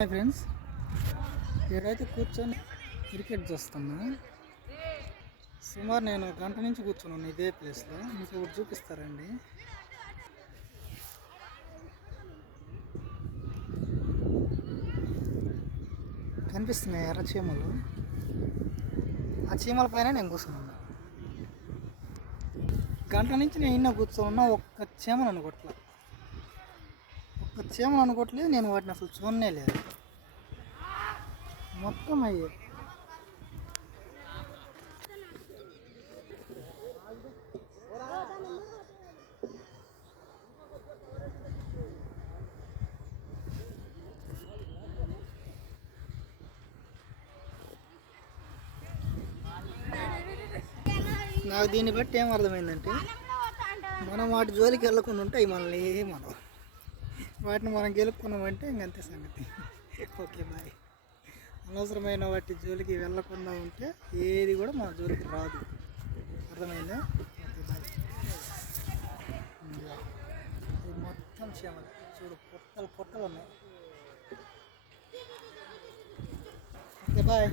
Hi friends, ఇక్కడైతే కూర్చొని cricket చూస్తున్నా. సుమారు నేను గంట నుంచి కూర్చున్నాను ఇదే ప్లేస్లో. మీకు ఒకటి చూపిస్తారండి. కనిపిస్తున్నాయి ఎర్ర చీమలు. ఆ చీమల పైన నేను కూర్చున్నాను. గంట నుంచి నేను ఇన్న కూర్చోన్నా, ఒక్క చీమలు అనుకోవట్లేదు. నేను వాటిని అసలు చూడనే లేదు. మొత్తం అయ్యే నాకు దీన్ని బట్టి ఏం అర్థమైందంటే, మనం వాటి జోలికి వెళ్ళకుండా ఉంటే అవి మనల్ని వాటిని మనం గెలుపుకున్నామంటే ఇంకంతే సంగతి. Okay boy. అనవసరమైన వాటి జోలికి వెళ్ళకుండా ఉంటే ఏది కూడా మన జోలికి రాదు. అర్థమైందా? Okay boy. ఇది మొత్తం చీమలు చూడు, పొట్టలు ఉన్నాయి. Okay bye.